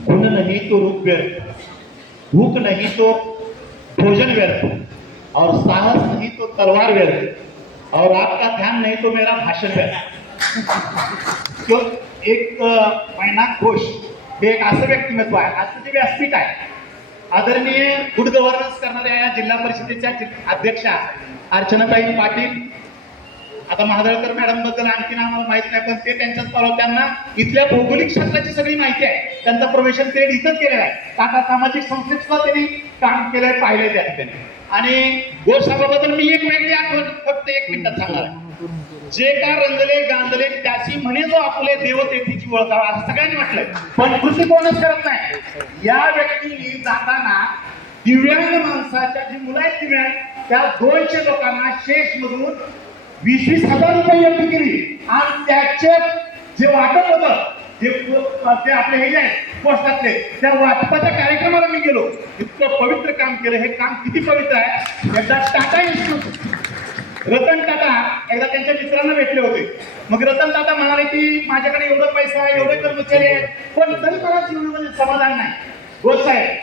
गुण नहीं तो रूप व्यर्थ, भूख नहीं तो भोजन व्यर्थ, और साहस नहीं तो तलवार व्यर्थ, और आपका ध्यान नहीं तो मेरा भाषण व्यर्थ. तो एक मैनाक घोष हे एक असं व्यक्तिमत्व आहे. आजचं जे व्यासपीठ आहे, आदरणीय गुड गव्हर्नन्स करणाऱ्या या जिल्हा परिषदेच्या अध्यक्षा अर्चनाताई पाटील. आता महादळकर मॅडम बद्दल आणखीन आम्हाला माहित नाही, पण ते त्यांच्याच पावलं, त्यांना इथल्या भौगोलिक क्षेत्राची सगळी माहिती आहे. त्यांचा प्रोफेशन पिरियड इथंच केलेला आहे. टाटा सामाजिक संस्थेत सुद्धा त्यांनी काम केलंय, पाहिलंय त्या ठिकाणी. आणि गोसाहेबाबद्दल मी एक वेगळी आठवण फक्त 1 मिनिटात सांगणार आहे. जे का रंगले गांधले त्याची म्हणे जो आपले देव तेथीची ओळखावा, असं सगळ्यांनी म्हटलंय, पण कृती कोणच करत नाही. या व्यक्तीने जाताना दिव्यांग माणसाच्या जी मुलं आहेत दिव्यांग, त्या 200 लोकांना शेष मधून 20-20 हजार रुपये एकटी केली. आणि त्याचे जे वाटप होतं, ते आपले हे जे आहेत पोस्टातले, त्या वाटपाच्या कार्यक्रमाला मी गेलो. इतकं पवित्र काम केलं. हे काम किती पवित्र आहे. एकदा टाटा इन्स्टिट्यूट, रतन टाटा एकदा त्यांच्या मित्रांना भेटले होते. मग रतन टाटा म्हणाले की माझ्याकडे एवढा पैसा आहे, एवढे कर्मचारी आहेत, पण तरी मला जीवनामध्ये समाधान नाही. गोड साहेब,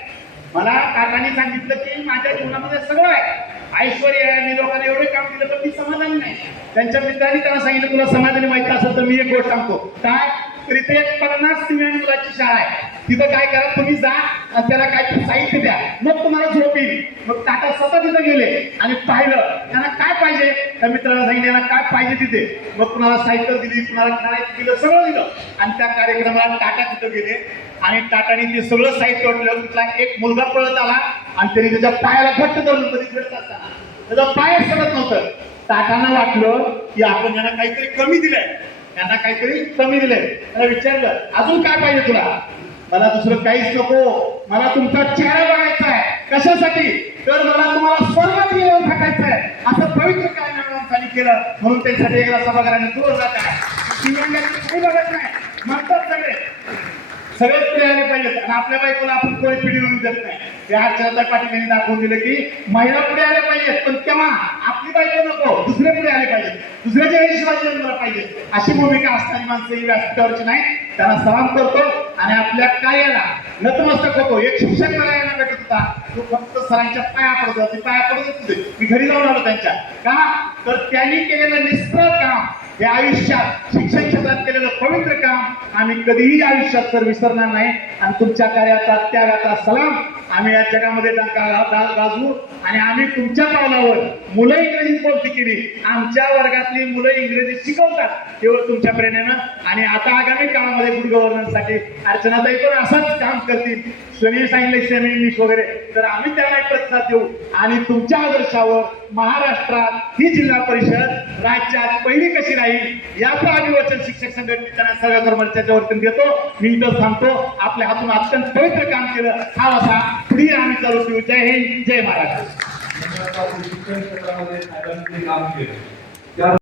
मला टाटांनी सांगितलं की माझ्या जीवनामध्ये सगळं आहे, ऐश्वर्य आहे, मी लोकांना एवढे काम दिलं, पण मी समाधानी नाही. त्यांच्या मित्रांनी त्यांना सांगितलं तुला समाधानी माहिती असेल तर मी एक गोष्ट सांगतो. काय तर इथे एक 50 दिव्यांग मुलाची शाळा आहे. तिथं काय करा, तुम्ही जा आणि त्याला काहीतरी साहित्य द्या, मग तुम्हाला झोप येईल. मग टाटा स्वतः तिथं गेले आणि पाहिलं त्यांना काय पाहिजे. त्या मित्राला सांगितलं यांना काय पाहिजे तिथे. मग कुणाला सायकल दिली, कुणाला खेळायचं दिलं, सगळं दिलं. आणि त्या कार्यक्रमाला टाटा तिथं गेले आणि टाटाने ते सगळं साहित्य वाटलं. तिथला एक मुलगा पळत आला आणि त्याने त्याच्या पायाला घट्ट धरलं. तरी फिरत असताना त्याचा पाय सरत नव्हतं. टाटांना वाटलं की आपण यांना काहीतरी कमी दिलंय, त्यांना काहीतरी कमी दिलंय. त्याला विचारलं अजून काय पाहिजे तुला. मला दुसरं काहीच नको, मला तुमचा चेहरा बघायचा आहे. कशासाठी तर मला तुम्हाला स्वर्गात येऊन टाकायचं आहे. असं पवित्र काय माणसाने केलं, म्हणून त्यासाठी एकदा सभागृहाने दूर जात आहे. काही बघत नाही, म्हणतात सगळेच पुढे आले पाहिजेत. आणि आपल्या बायकोला आपण कोणी पिढी म्हणून देत नाही. त्या अर्चनाताई पाटील यांनी दाखवून दिलं की महिला पुढे आल्या पाहिजेत, पण तेव्हा आपली बायको नको, दुसरे पुढे आले पाहिजेत, दुसऱ्याच्या शिवाजी जन्माला पाहिजे. अशी भूमिका असणारी माणसं ही व्यासपीठावरची नाही. त्यांना सलाम करतो आणि आपल्या कार्याला नतमस्तक होतो. एक शिक्षक मला यांना भेटत होता, तो फक्त सरांच्या पाया पडत होता. ते पाया पडत होते, मी घरी जाऊन आलो त्यांच्या. का तर त्यांनी केलेलं निष्फळ काम हे आयुष्यात शिक्षण क्षेत्रात केलेलं पवित्र काम आम्ही कधीही आयुष्यात तर विसरणार नाही. आणि तुमच्या कार्याचा त्यागाचा सलाम आम्ही या जगामध्ये गाजवू. आणि आम्ही तुमच्या पावलावर मुलं इंग्रजी बोलती केली, आमच्या वर्गातली मुलं इंग्रजी शिकवतात केवळ तुमच्या प्रेरणेनं. आणि आता आगामी काळामध्ये गुड गव्हर्नन्ससाठी अर्चनाताई पण असंच काम करतील. स्वनी सांगितले सेमी इंग्लिश वगैरे, तर आम्ही त्यांना एक प्रतिसाद देऊ. आणि तुमच्या आदर्शावर महाराष्ट्रात ही जिल्हा परिषद राज्यात पहिली कशी राहील याचं अभिवचन शिक्षक संघटनेच्या सगळ्या कर्मचाऱ्यांच्या वतीने देतो. मी इथं सांगतो, आपल्या हातून अत्यंत पवित्र काम केलं. हा असा पुढे आम्ही चालू ठेवू. जय हिंद, जय महाराष्ट्र. शिक्षण क्षेत्रामध्ये साहेबांनी काम केलं.